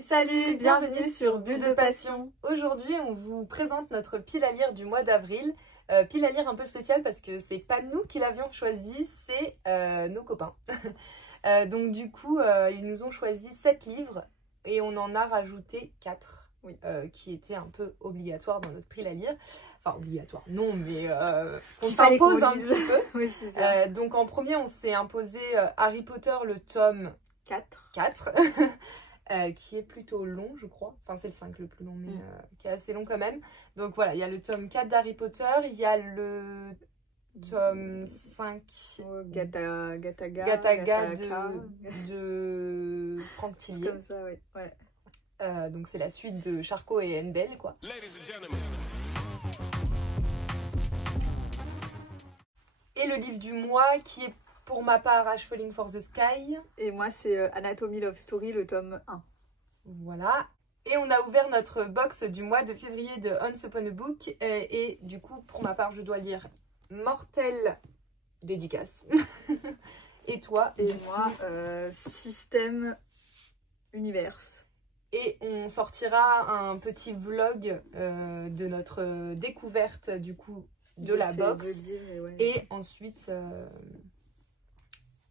Salut, bienvenue sur Bulle de Passion. Aujourd'hui, on vous présente notre pile à lire du mois d'avril. Pile à lire un peu spéciale parce que c'est pas nous qui l'avions choisi, c'est nos copains. Donc du coup, ils nous ont choisi 7 livres et on en a rajouté 4 qui étaient un peu obligatoires dans notre pile à lire. Enfin, obligatoire, non, mais on s'impose un petit peu. Oui, c'est ça. Donc en premier, on s'est imposé Harry Potter, le tome 4. Qui est plutôt long, je crois. Enfin, c'est le 5 le plus long, mais qui est assez long quand même. Donc voilà, il y a le tome 4 d'Harry Potter, il y a le tome 5 Gataga de Franck Tillier. Comme ça, oui. Ouais. Donc c'est la suite de Charcot et Hennebelle, quoi. Et le livre du mois qui est pour ma part Ash Falling for the Sky. Et moi c'est Anatomy Love Story, le tome 1. Voilà. Et on a ouvert notre box du mois de février de Once Upon a Book. Et du coup, pour ma part, je dois lire Mortel Dédicace. Et toi? Et moi, Système Universe. Et on sortira un petit vlog de notre découverte du coup de la box. Et ensuite,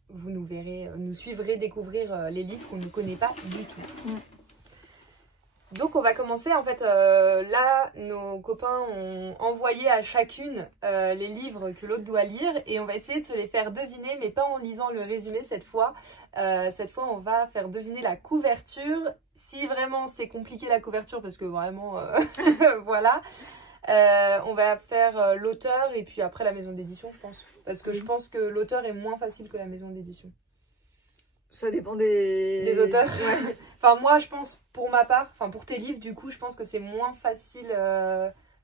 vous nous verrez, nous suivrez découvrir les livres qu'on ne connaît pas du tout. Donc on va commencer, en fait, là, nos copains ont envoyé à chacune les livres que l'autre doit lire et on va essayer de se les faire deviner, mais pas en lisant le résumé cette fois. Cette fois, on va faire deviner la couverture. Si vraiment c'est compliqué la couverture, parce que vraiment, voilà, on va faire l'auteur et puis après la maison d'édition, je pense. Parce que je pense que l'auteur est moins facile que la maison d'édition. Ça dépend des auteurs. Ouais. Enfin, moi, je pense, pour ma part, enfin, pour tes livres, du coup, je pense que c'est moins facile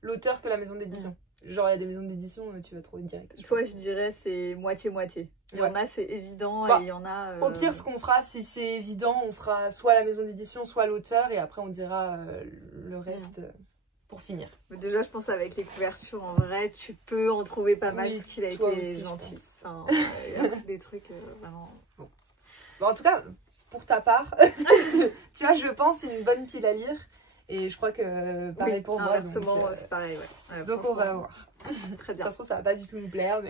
l'auteur que la maison d'édition. Genre, il y a des maisons d'édition, tu vas trouver direct. Toi, je dirais c'est moitié-moitié. Il y en a, c'est évident, bah, et il y en a... Au pire, ce qu'on fera, si c'est évident, on fera soit la maison d'édition, soit l'auteur, et après, on dira le reste pour finir. Mais déjà, je pense avec les couvertures, en vrai, tu peux en trouver pas mal, ce qu'il a été aussi, gentil. Enfin, il y a des trucs vraiment... Bon, en tout cas, pour ta part, tu vois, je pense une bonne pile à lire. Et je crois que pareil pour moi. Absolument, c'est pareil, ouais. Donc on va voir. Très bien. Ça se trouve, ça va pas du tout nous plaire. Mais...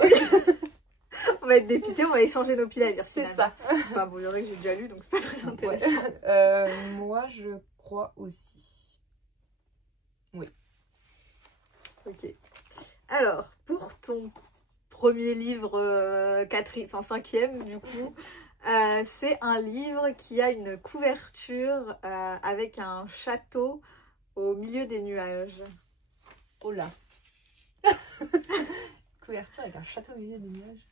on va être dépités, on va échanger nos piles à lire. C'est ça. Enfin bon, il y en a que j'ai déjà lu, donc c'est pas très intéressant. Moi, je crois aussi. Oui. Ok. Alors, pour ton premier livre, 5e du coup, c'est un livre qui a une couverture avec un château au milieu des nuages. Oh là. Couverture avec un château au milieu des nuages.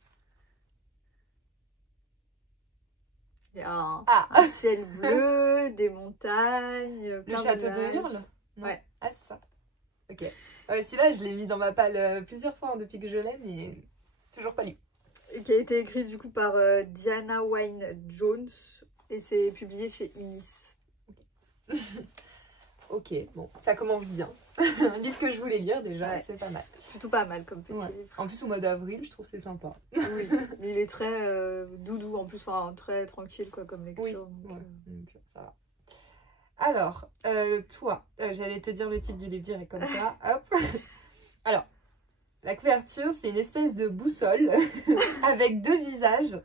Il y a un ciel bleu, des montagnes. Le château de Hurle? Ouais. Ah, c'est ça. Ok. Celui-là, je l'ai mis dans ma palle plusieurs fois depuis que je l'ai, mais toujours pas lu. Qui a été écrit du coup par Diana Wynne Jones et c'est publié chez Inis. Ok, bon, ça commence bien. Un livre que je voulais lire déjà, c'est pas mal. Plutôt pas mal comme petit livre. En plus au mois d'avril, je trouve c'est sympa. Oui, mais il est très doudou en plus, enfin très tranquille quoi comme lecture. Oui, donc, ça va. Alors, toi, j'allais te dire le titre du livre direct comme ça, hop. Alors, la couverture, c'est une espèce de boussole avec 2 visages.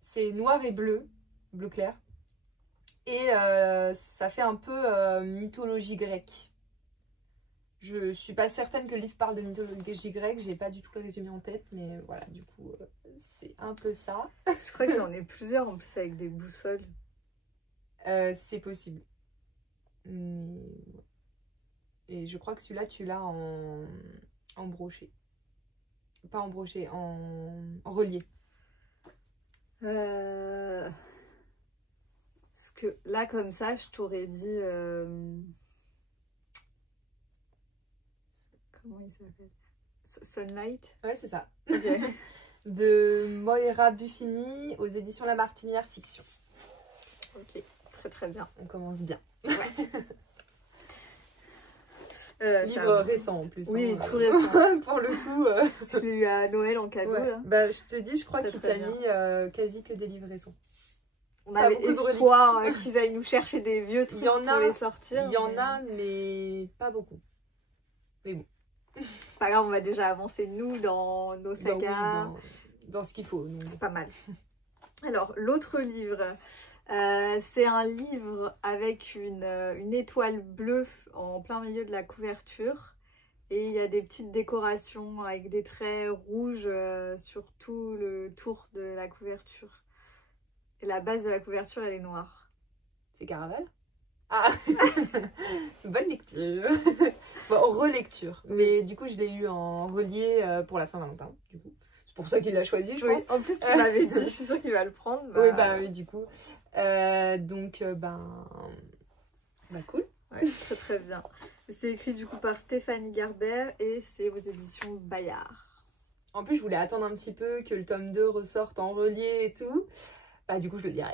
C'est noir et bleu, bleu clair. Et ça fait un peu mythologie grecque. Je suis pas certaine que le livre parle de mythologie grecque. J'ai pas du tout le résumé en tête, mais voilà, du coup, c'est un peu ça. Je crois que j'en ai plusieurs en plus avec des boussoles. C'est possible. Et je crois que celui-là, tu l'as en brochet. Pas en brochet, en relié. Parce que là, comme ça, je t'aurais dit... Comment il s'appelle? Sunlight? Ouais, c'est ça. Okay. De Moira Buffini aux éditions La Martinière Fiction. Ok, très très bien. On commence bien. Ouais. Livre récent en plus. Oui, hein, tout récent. Pour le coup. Je l'ai eu à Noël en cadeau. Ouais. Là. Bah, je te dis, je crois qu'il t'a bien. mis quasi que des livres récents. on Pas avait beaucoup de espoir qu'ils aillent nous chercher des vieux trucs pour les sortir. Il y en a, mais pas beaucoup. Mais bon. C'est pas grave, on va déjà avancer nous dans nos sagas. Oui, dans ce qu'il faut. C'est pas mal. Alors, l'autre livre, c'est un livre avec une étoile bleue en plein milieu de la couverture. Et il y a des petites décorations avec des traits rouges sur tout le tour de la couverture. Et la base de la couverture, elle est noire. C'est Caraval? Ah. Bonne lecture. Bon, relecture. Mais du coup, je l'ai eu en relié pour la Saint-Valentin, du coup. C'est pour ça qu'il l'a choisi, je pense. En plus, tu m'avais dit, je suis sûre qu'il va le prendre. Bah... Oui, du coup. Donc, cool. Ouais, très très bien. C'est écrit du coup par Stéphanie Gerber et c'est aux éditions Bayard. En plus, je voulais attendre un petit peu que le tome 2 ressorte en relié et tout. Bah, du coup, je le lirai.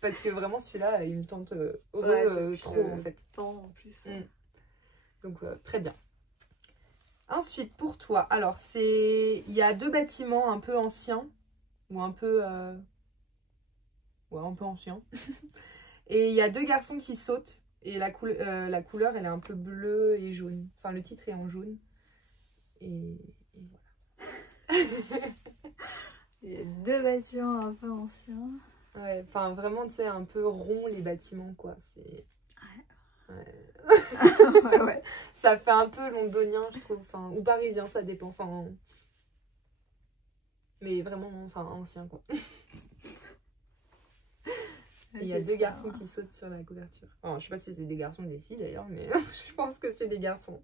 Parce que vraiment, celui-là, il me tente trop, en fait. Temps en plus. Donc, très bien. Ensuite, pour toi, alors, il y a 2 bâtiments un peu anciens. Ou un peu... Ouais, un peu anciens. Et il y a 2 garçons qui sautent. Et la couleur, elle est un peu bleue et jaune. Enfin, le titre est en jaune. Et voilà. Il y a 2 bâtiments un peu anciens. Ouais, enfin, vraiment, tu sais, un peu rond, les bâtiments, quoi. C'est... Ouais. Ça fait un peu londonien, je trouve. Enfin, ou parisien, ça dépend. Enfin... Mais vraiment, enfin, ancien, quoi. Il y a 2 garçons qui sautent sur la couverture. Enfin, je sais pas si c'est des garçons ou des filles d'ailleurs, mais je pense que c'est des garçons.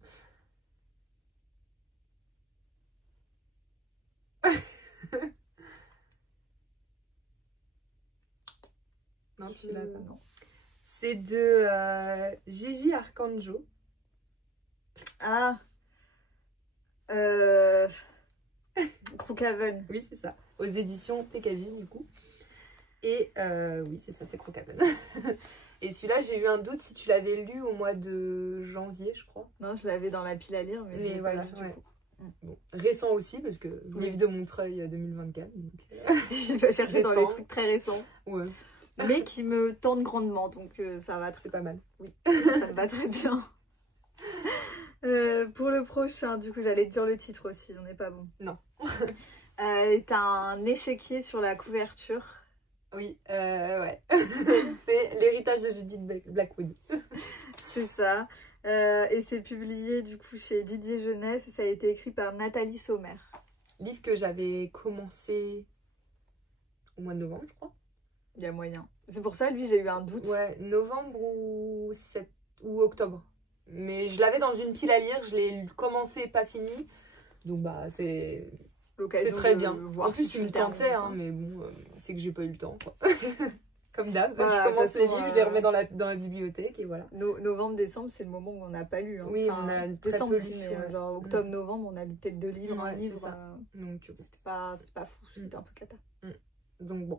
Non, tu l'as pas. Non. C'est de Gigi Arcanjo. Ah Crookhaven. Oui, c'est ça. Aux éditions PKJ, du coup. Et oui, c'est ça, c'est Crookhaven. Et celui-là, j'ai eu un doute si tu l'avais lu au mois de janvier, je crois. Non, je l'avais dans la pile à lire, mais voilà, pas lu, du coup. Bon, récent aussi, parce que livre de Montreuil 2024. Donc, il va chercher dans les trucs très récents. Ouais. Mais qui me tentent grandement, donc ça va. C'est pas mal. Oui, ça me va très bien. Pour le prochain, du coup, j'allais te dire le titre aussi, on n'est pas bon. Non. T'as un échiquier sur la couverture. Oui, ouais. C'est l'héritage de Judith Blackwood. C'est ça. Et c'est publié du coup chez Didier Jeunesse et ça a été écrit par Nathalie Sommer. Livre que j'avais commencé au mois de novembre, je crois. Il y a moyen. C'est pour ça, lui, j'ai eu un doute. Ouais, novembre ou octobre. Mais je l'avais dans une pile à lire, je l'ai commencé, pas fini. Donc bah c'est très bien. En plus, il me tentait, hein, mais bon, c'est que j'ai pas eu le temps, quoi. Comme d'hab, voilà, je commence les livres, je les remets dans la bibliothèque et voilà. Novembre, décembre, c'est le moment où on n'a pas lu. Hein. Oui, enfin, on a décembre, très peu lu. mais genre octobre, novembre, on a lu peut-être 2 livres, un livre. Ça. Donc c'était pas fou, c'était un peu cata. Donc bon.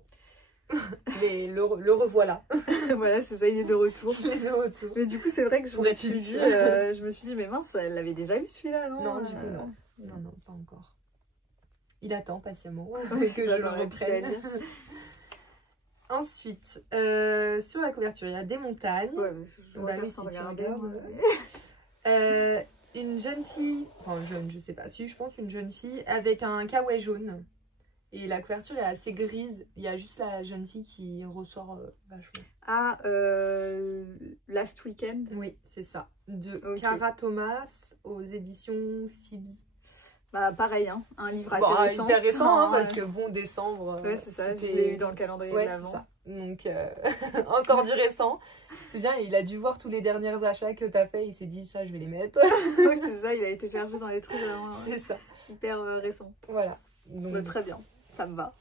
Mais le revoilà. Voilà, c'est ça, il est de retour. Il est de retour. Mais du coup, c'est vrai que je me suis dit, mais mince, elle l'avait déjà lu celui-là, non? Non, du coup, non. Non, pas encore. Il attend patiemment que je le reprenne. Ensuite, sur la couverture, il y a des montagnes. Ouais, mais oui, si tu regardes. Une jeune fille, enfin jeune, je sais pas, si je pense une jeune fille avec un kawaii jaune. Et la couverture est assez grise. Il y a juste la jeune fille qui ressort vachement. Ah, Last Weekend. Oui, c'est ça. De Cara Thomas aux éditions Phibbs. Bah pareil, hein, un livre assez récent. Hyper récent, hein, parce que bon, décembre... Ouais, c'est ça, je l'ai eu dans le calendrier de l'avant. Donc, encore du récent. C'est bien, il a dû voir tous les derniers achats que tu as fait, il s'est dit, ça, je vais les mettre. Oui, c'est ça, il a été cherché dans les trucs vraiment c'est ça. Hyper récents. Voilà. Donc... très bien, ça me va.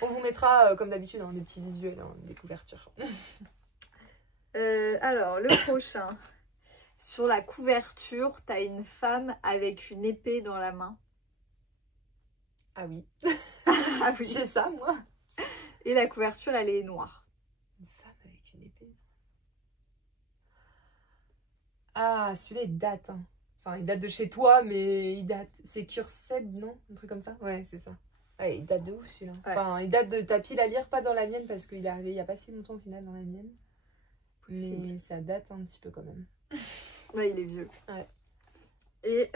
On vous mettra, comme d'habitude, des petits visuels, des couvertures. Alors, le prochain... Sur la couverture, tu as une femme avec une épée dans la main. Ah oui. Ah oui. C'est ça, moi. Et la couverture, elle est noire. Une femme avec une épée. Ah, celui-là, il date. Hein. Enfin, il date de chez toi, mais il date. C'est Cursed, non? Un truc comme ça? Ouais, c'est ça. Ouais, il date de ouf celui-là. Ouais. Enfin, il date de ta pile à lire, pas dans la mienne, parce qu'il est arrivé il y a pas si longtemps au final dans la mienne. Mais ça date un petit peu quand même. Ouais, il est vieux. Ouais. Et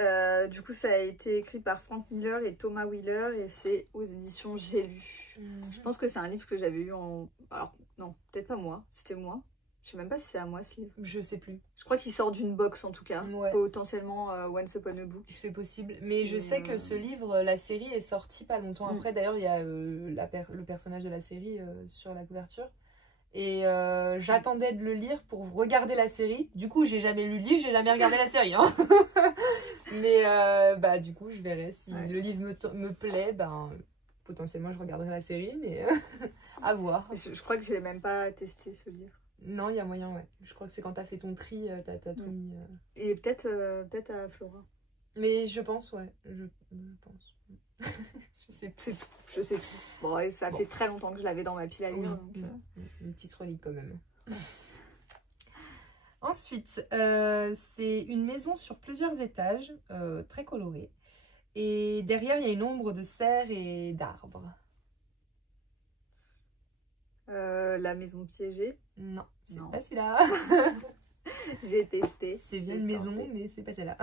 du coup, ça a été écrit par Frank Miller et Thomas Wheeler et c'est aux éditions J'ai lu. Je pense que c'est un livre que j'avais eu en... Alors, non, peut-être pas moi. C'était moi. Je sais même pas si c'est à moi ce livre. Je sais plus. Je crois qu'il sort d'une box en tout cas. Ouais. Potentiellement Once Upon a Book. C'est possible. Mais je sais que ce livre, la série est sortie pas longtemps après. D'ailleurs, il y a le personnage de la série sur la couverture. Et j'attendais de le lire pour regarder la série. Du coup, j'ai jamais lu le livre, j'ai jamais regardé la série. Hein. Mais bah, du coup, je verrai si le livre me plaît. Ben, potentiellement, je regarderai la série. Mais à voir. Je crois que j'ai même pas testé ce livre. Non, il y a moyen, ouais. Je crois que c'est quand t'as fait ton tri, t'as tout mis. Et peut-être à Flora. Mais je pense, ouais. Je pense. Je sais plus. Je sais plus. Bon, et ça fait très longtemps que je l'avais dans ma pile à lire. Oui, Donc, une petite relique quand même. Ensuite, c'est une maison sur plusieurs étages, très colorée. Et derrière, il y a une ombre de serre et d'arbres. La maison piégée. Non, c'est Non. pas celui-là. J'ai testé. C'est bien une maison, mais c'est pas celle-là.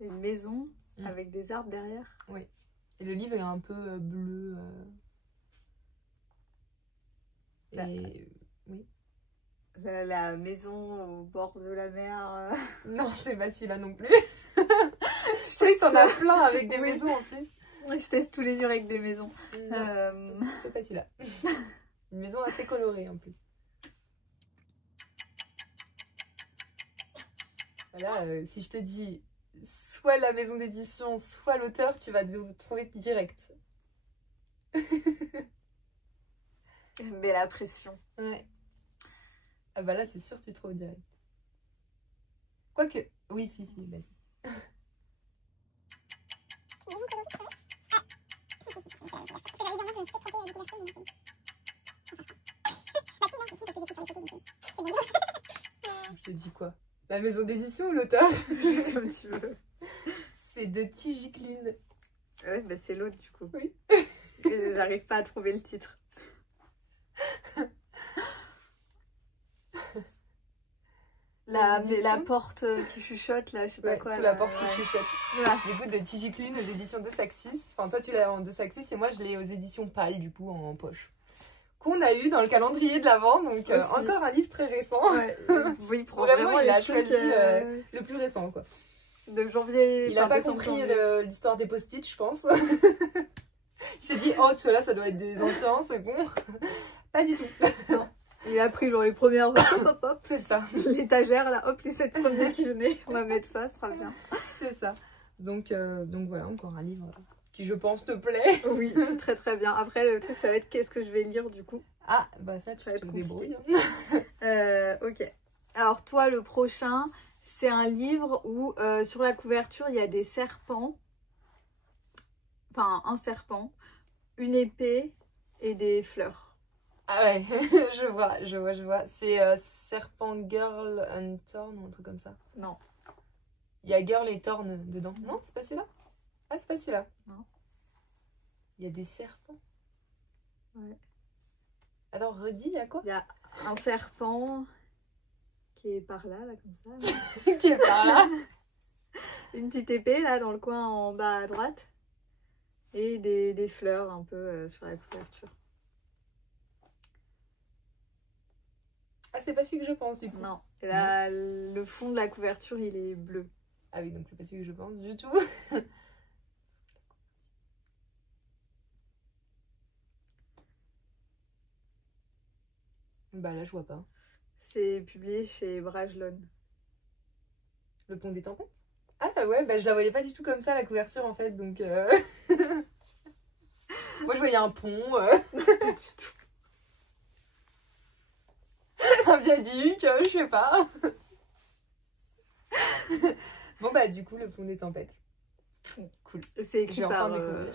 Une maison avec des arbres derrière. Oui. Et le livre est un peu bleu. Et oui. La maison au bord de la mer. Non, c'est pas celui-là non plus. Je sais que t'en as plein avec des maisons en plus. Je teste tous les livres avec des maisons. C'est pas celui-là. Une maison assez colorée en plus. Voilà, si je te dis soit la maison d'édition, soit l'auteur, tu vas te trouver direct. Mais la pression. Ouais. Ah bah là, c'est sûr que tu trouves direct. Quoique, oui, si, vas-y. Je te dis quoi? La maison d'édition ou l'auteur? Comme tu veux. C'est de Tigicline. Ouais, bah c'est l'autre du coup. Oui. J'arrive pas à trouver le titre. La porte qui chuchote, là, je sais pas quoi. Sous la porte qui chuchote. Voilà. Du coup, de Tigicline aux éditions de Saxus. Enfin, toi, tu l'as en de Saxus et moi, je l'ai aux éditions Pâle, du coup, en poche. Qu'on a eu dans le calendrier de l'Avent, donc encore un livre très récent. Ouais, oui, vraiment, il a choisi le plus récent, quoi. De janvier. Il a pas compris l'histoire des post-it, je pense. Il s'est dit, oh, ceux-là, ça doit être des anciens, c'est bon. Pas du tout. Non. Il a pris genre les premières, hop. C'est ça. L'étagère, là, hop, les 7 premiers qui venaient. On va mettre ça, ce sera bien. C'est ça. Donc voilà, encore un livre qui, je pense, te plaît. Oui, c'est très très bien. Après, le truc, ça va être qu'est-ce que je vais lire, du coup. Ah, bah ça, tu vas te débrouilles. Ok. Alors, toi, le prochain, c'est un livre où, sur la couverture, il y a des serpents. Enfin, un serpent, une épée et des fleurs. Ah ouais, je vois. C'est Serpent Girl and Thorn ou un truc comme ça. Non. Il y a Girl et Thorn dedans. Non, c'est pas celui-là. Ah, c'est pas celui-là. Non. Il y a des serpents. Ouais. Attends, redis, il y a quoi? Il y a un serpent qui est par là, comme ça. Qui est par là. Une petite épée, là, dans le coin en bas à droite. Et des fleurs un peu sur la couverture. Ah, c'est pas celui que je pense, du coup. Non. Et là, le fond de la couverture, il est bleu. Ah oui, donc c'est pas celui que je pense du tout. Bah là, je vois pas. C'est publié chez Brajlon. Le Pont des Tempêtes? Ah ouais, bah je la voyais pas du tout comme ça, la couverture, en fait, donc... Moi, je voyais un pont. Un viaduc, je sais pas. Bon, bah du coup, le Pont des Tempêtes. Cool. C'est écrit par enfin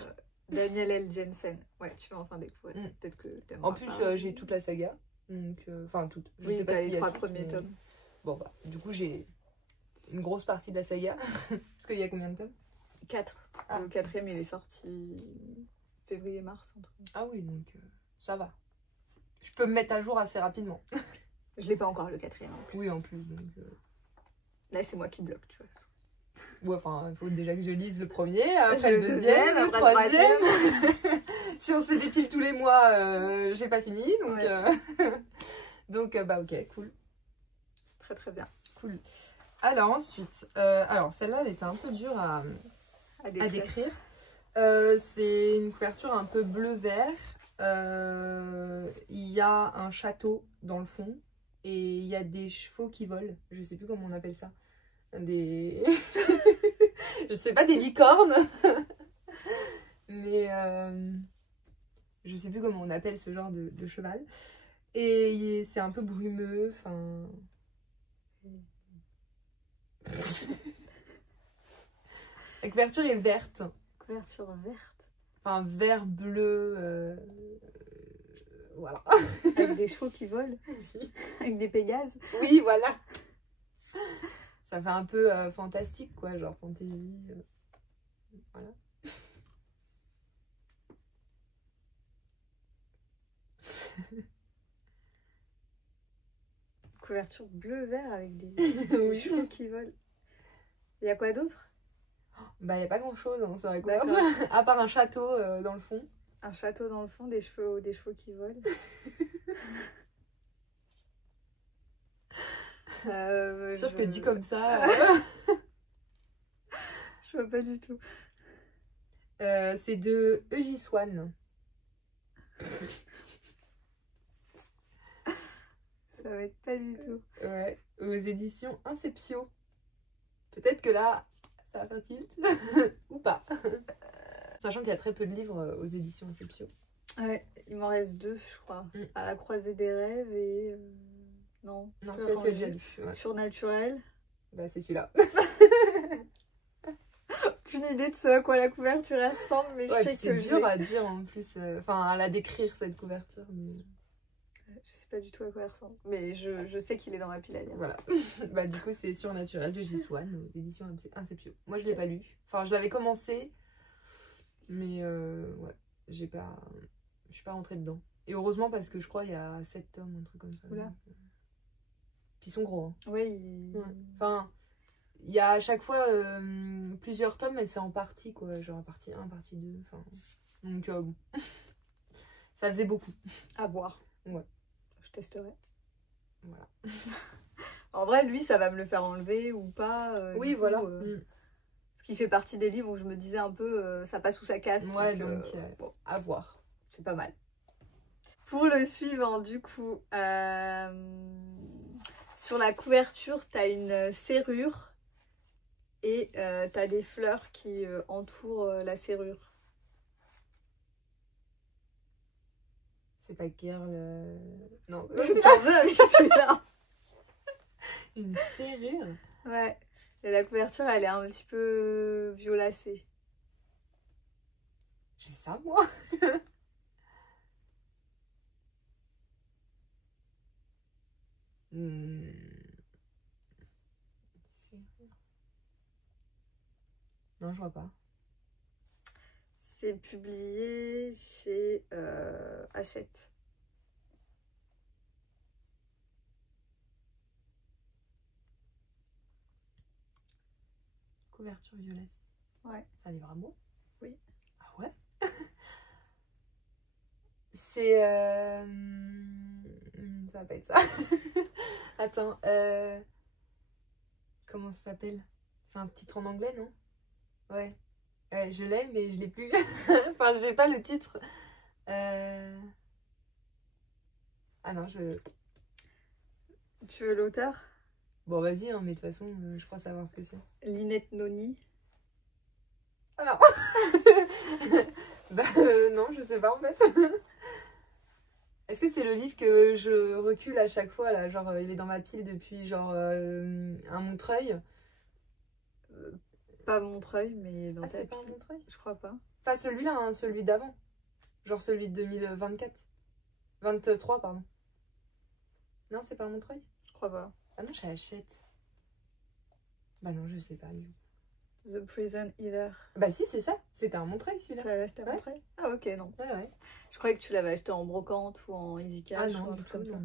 Daniel L. Jensen. Ouais, tu vas enfin découvrir. Peut-être que t'aimeras. En plus, j'ai toute la saga. Donc, enfin, toute. Je oui, sais pas t'as si les 3 premiers tomes. Bon, bah, du coup, j'ai une grosse partie de la saga. Parce qu'il y a combien de tomes? 4. Ah. Le 4e, il est sorti février-mars. Ah oui, donc ça va. Je peux me mettre à jour assez rapidement. Je l'ai pas encore le 4e en plus. Oui, en plus. Donc, là, c'est moi qui bloque, tu vois. ouais, enfin, il faut déjà que je lise le premier, après le deuxième, le après troisième. Si on se fait des piles tous les mois, j'ai pas fini. Donc, Ouais. donc bah ok, cool. Très très bien. Cool. Alors ensuite, alors celle-là, elle était un peu dure à décrire. C'est une couverture un peu bleu-vert. Il y a un château dans le fond et il y a des chevaux qui volent. Je sais plus comment on appelle ça. Des... je sais pas, des licornes. Mais je sais plus comment on appelle ce genre de cheval. Et c'est un peu brumeux. Enfin... La couverture est verte. Couverture verte. Enfin, vert, bleu. Voilà. Avec des chevaux qui volent. Avec des pégases. Oui, voilà. Ça fait un peu fantastique, quoi, genre fantasy. Voilà. Couverture bleu-vert avec des chevaux qui volent. Il y a quoi d'autre? Bah, il n'y a pas grand-chose hein, sur la D'accord. couverture, à part un château dans le fond. Un château dans le fond, des chevaux qui volent. Sûr que dit comme ça. Je vois pas du tout. C'est de Eugis Swan. Ça va être pas du tout. Ouais, aux éditions Inceptio. Peut-être que là, ça va faire tilt. Ou pas. Sachant qu'il y a très peu de livres aux éditions Inceptio. Ouais, il m'en reste 2, je crois. Mm. À la croisée des rêves et... Non, Non, peu celui-là, tu as déjà rendu. lu. Ouais. Surnaturel. Bah, c'est celui-là. Aucune idée de ce à quoi la couverture elle ressemble, mais Ouais, je sais c'est que dur à dire en plus. Enfin, à la décrire cette couverture. Mais... je sais pas du tout à quoi elle ressemble. Mais je sais qu'il est dans ma pile à lire. Voilà. Bah, du coup, c'est Surnaturel de J. Swan aux éditions Inceptio. Moi, je l'ai pas lu. Enfin, je l'avais commencé. Mais ouais, je suis pas rentrée dedans. Et heureusement, parce que je crois qu'il y a 7 tomes, un truc comme ça. Oula. Puis ils sont gros. Hein. Ouais, Ouais. Enfin, il y a à chaque fois plusieurs tomes, mais c'est en partie, quoi. Genre partie 1, partie 2. Enfin, donc, bon. Ça faisait beaucoup. à voir. Ouais. Je testerai. Voilà. En vrai, lui, ça va me le faire enlever ou pas. Oui, du coup, voilà. Ce qui fait partie des livres où je me disais un peu, ça passe ou ça casse. Ouais, donc bon, à voir. c'est pas mal. Pour le suivant, du coup, sur la couverture, t'as une serrure et t'as des fleurs qui entourent la serrure. C'est pas Girl. Non, T'en veux avec celui-là? une serrure. Ouais. Et la couverture, elle est un petit peu violacée. J'ai ça, moi. Serrure. Non, je vois pas. C'est publié chez Hachette. Couverture violacée. Ouais. C'est un livre à mots? Oui. Ah ouais? C'est... Ça va pas être ça. Attends. Comment ça s'appelle? C'est un titre en anglais, non? Ouais. Ouais, je l'ai, mais je l'ai plus. Enfin, j'ai pas le titre. Ah non, je... Tu veux l'auteur? Bon, vas-y, hein, mais de toute façon, je crois savoir ce que c'est. Lynette Noni. Ah non. Bah non, je sais pas en fait. Est-ce que c'est le livre que je recule à chaque fois là? Genre, il est dans ma pile depuis genre un Montreuil. Pas Montreuil, mais dans Ah, ta c'est pas un pile. Montreuil? Je crois pas. Pas celui-là, hein, celui d'avant. Genre celui de 2024. 23, pardon. Non, c'est pas un Montreuil? Je crois pas. Ah non, je Hachette. Bah non, je sais pas. The Prison Healer. Bah si, c'est ça. C'était un Montreuil Tu celui-là. l'avais acheté à Ouais. Montreuil? Ah ok, non. Ouais. Je croyais que tu l'avais acheté en brocante ou en easy Ah cash non, ou un du truc tout, comme ça.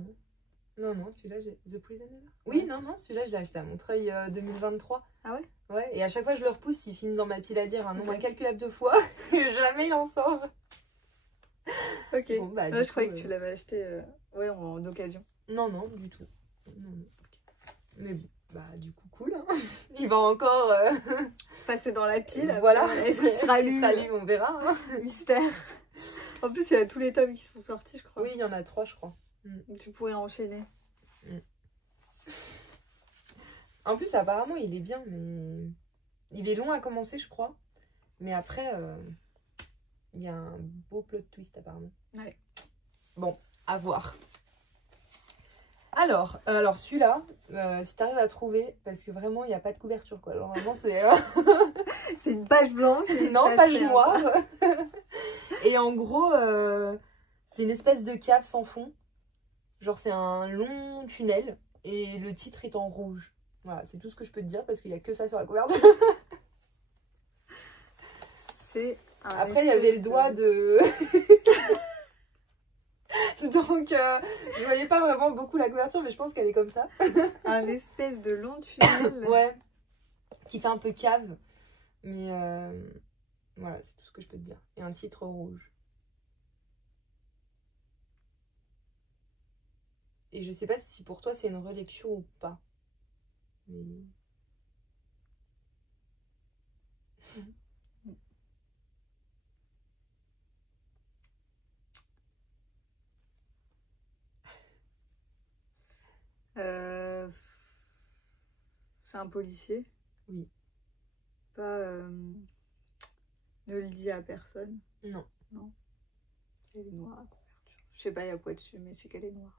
non, celui-là, j'ai... The Prisoner. Oui, non, celui-là, je l'ai acheté à Montreuil 2023. Ah ouais? Ouais, et à chaque fois, je le repousse, il finit dans ma pile à lire un nombre Ok. incalculable de fois. Et jamais il en sort. Ok. Bon, bah, Ouais, du je croyais coup, que tu l'avais acheté ouais, en occasion. Non, du tout. Non. Mais bon, bah, du coup, cool. Hein. Il va encore... Passer dans la pile. Voilà. Après, est-ce qu'il sera lu? On verra. Hein. Mystère. En plus, il y a tous les tomes qui sont sortis, je crois. Oui, il y en a 3, je crois. Donc tu pourrais enchaîner. En plus, apparemment, il est bien, mais... Il est long à commencer, je crois. Mais après, il y a un beau plot twist, apparemment. Ouais. Bon, à voir. Alors celui-là, si t'arrives à trouver, parce que vraiment, il n'y a pas de couverture, quoi. Alors, vraiment, c'est... C'est une page blanche. Et non, page noire. Et en gros, c'est une espèce de cave sans fond. Genre, c'est un long tunnel. Et le titre est en rouge. Voilà, c'est tout ce que je peux te dire, parce qu'il n'y a que ça sur la couverture. C'est Après, il y avait le doigt de... Donc, je voyais pas vraiment beaucoup la couverture, mais je pense qu'elle est comme ça. Un espèce de long tunnel. Ouais. Qui fait un peu cave. Mais voilà, c'est tout ce que je peux te dire. Et un titre rouge. Et je sais pas si pour toi c'est une relecture ou pas. Mais... C'est un policier. Oui. Pas... Ne le dis à personne. Non. Non. Elle est noire, la couverture. Je sais pas, il y a quoi dessus, mais je sais qu'elle est noire.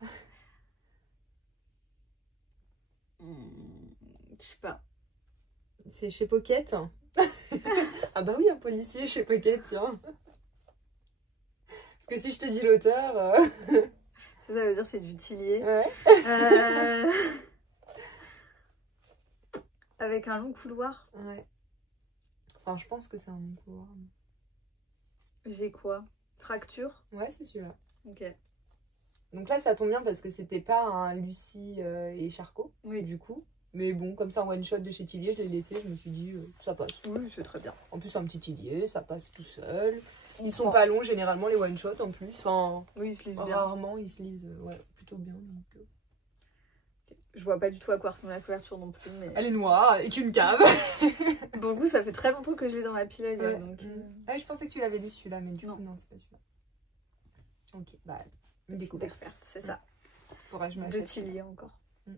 Je sais pas. C'est chez Pocket. Ah bah oui, un policier chez Pocket, tiens. Parce que si je te dis l'auteur... Ça veut dire c'est du Tillier. Ouais. Avec un long couloir. Ouais. Enfin, je pense que c'est un long couloir. J'ai quoi? Fracture? Ouais, c'est celui-là. Ok. Donc là, ça tombe bien parce que c'était pas un Lucie et Charcot, Oui. du coup. Mais bon, comme ça, un one-shot de chez Tillier, je l'ai laissé. Je me suis dit, ça passe. Oui, c'est très bien. En plus, un petit Tillier, ça passe tout seul. Ils sont Ouais. pas longs, généralement, les one-shots, en plus. Enfin, Oui, ils se lisent bien. rarement, ils se lisent ouais, plutôt bien. Donc, Je vois pas du tout à quoi ressemble la couverture non plus. Mais... Elle est noire, avec une cave. Pour le coup, ça fait très longtemps que je l'ai dans ma pile à lire. Ouais. Donc, Ah, je pensais que tu l'avais lu celui-là, mais du Non. coup, non, c'est pas celui-là. Ok, bah, une petite découverte. c'est ça. Faudra que je Deux m'achète. Tillier encore. Mm.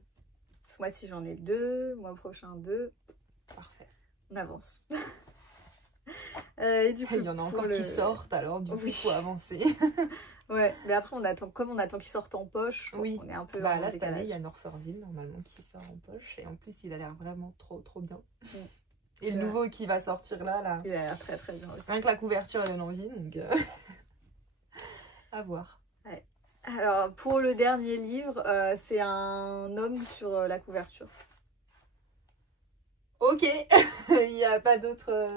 Ce mois-ci, j'en ai 2. Mois prochain, 2. Parfait. On avance. Et du coup, Il y en a encore qui sortent, alors du coup, il faut avancer. Ouais, mais après, comme on attend qu'ils sortent en poche, Oui. on est un peu Bah en là, cette année, décalage. il y a Northurville, normalement, qui sort en poche. Et en plus, il a l'air vraiment trop bien. Mm. Et le Ouais. nouveau qui va sortir là... Il a l'air très très bien aussi. Rien que la couverture, elle donne envie, donc... à voir. Alors, pour le dernier livre, c'est un homme sur la couverture. Ok. Il n'y a pas d'autres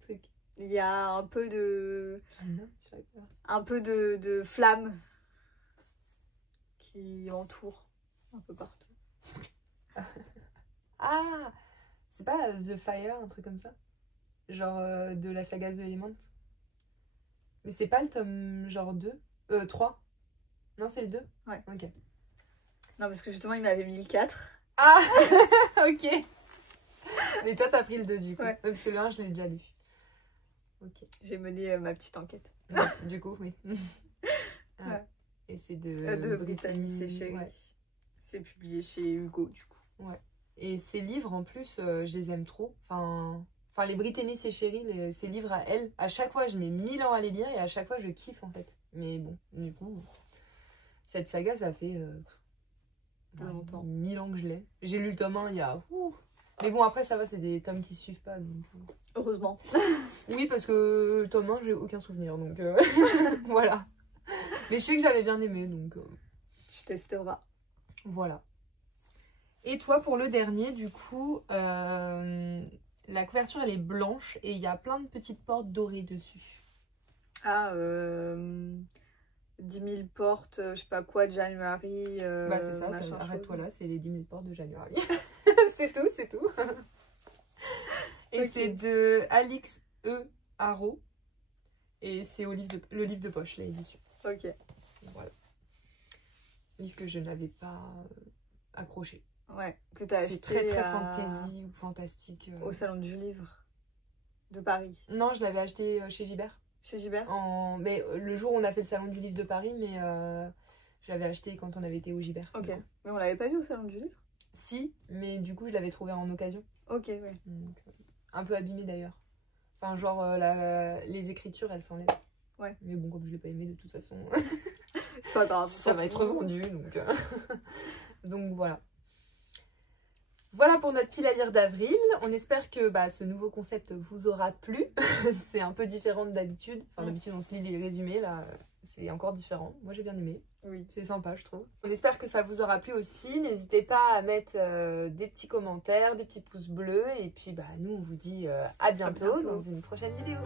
trucs. Il y a un peu de... Un homme sur la couverture. Un peu de flamme qui entoure un peu partout. Ah, c'est pas The Fire, un truc comme ça? Genre de la saga The Element? Mais c'est pas le tome genre 2? 3? Non, c'est le 2? Ouais. Ok. Non, parce que justement, il m'avait mis le 4. Ah ok. Mais toi, t'as pris le 2 du coup. Ouais. Parce que le 1, je l'ai déjà lu. Ok. J'ai mené ma petite enquête. Ouais, du coup, oui. Ah. Ouais. Et c'est de... De Brittany Séchéry. Ouais. C'est publié chez Hugo, du coup. Ouais. Et ces livres, en plus, je les aime trop. Enfin les Brittany Séchéry, ces livres à elle, à chaque fois, je mets 1000 ans à les lire et à chaque fois, je kiffe, en fait. Mais bon, du coup, cette saga, ça fait... longtemps. 1000 ans que je l'ai. J'ai lu le tome 1 il y a... Mais bon, après, ça va, c'est des tomes qui suivent pas. Donc... Heureusement. Oui, parce que le tome 1, j'ai aucun souvenir. Donc, voilà. Mais je sais que j'avais bien aimé, donc... Tu testeras. Voilà. Et toi, pour le dernier, du coup, La couverture, elle est blanche et il y a plein de petites portes dorées dessus. Ah, 10 000 portes, je sais pas quoi, de January. Bah c'est ça, machin arrête-toi chose. là, c'est les 10 000 portes de January. C'est tout, c'est tout. Et Ok. c'est de Alix E. Haro. Et c'est le livre de poche, l'édition. Ok. Voilà. Livre que je n'avais pas accroché. Ouais, que t'as acheté C'est très fantasy ou fantastique. au Salon du Livre de Paris. Non, je l'avais acheté chez Gibert. Chez Gibert. Mais le jour où on a fait le Salon du Livre de Paris, mais je l'avais acheté quand on avait été au Gibert. Ok. Mais on l'avait pas vu au Salon du Livre? Si, mais du coup, je l'avais trouvé en occasion. Ok, ouais. Donc, un peu abîmé d'ailleurs. Enfin, genre, les écritures, elles s'enlèvent. Ouais. Mais bon, comme je l'ai pas aimé, de toute façon, C'est pas grave. ça va être vendu. Donc, donc voilà. Voilà pour notre pile à lire d'avril. On espère que ce nouveau concept vous aura plu. C'est un peu différent d'habitude. Enfin, d'habitude, on se lit les résumés. Là, c'est encore différent. Moi, j'ai bien aimé. Oui. C'est sympa, je trouve. On espère que ça vous aura plu aussi. N'hésitez pas à mettre des petits commentaires, des petits pouces bleus. Et puis, nous, on vous dit à bientôt dans une prochaine vidéo.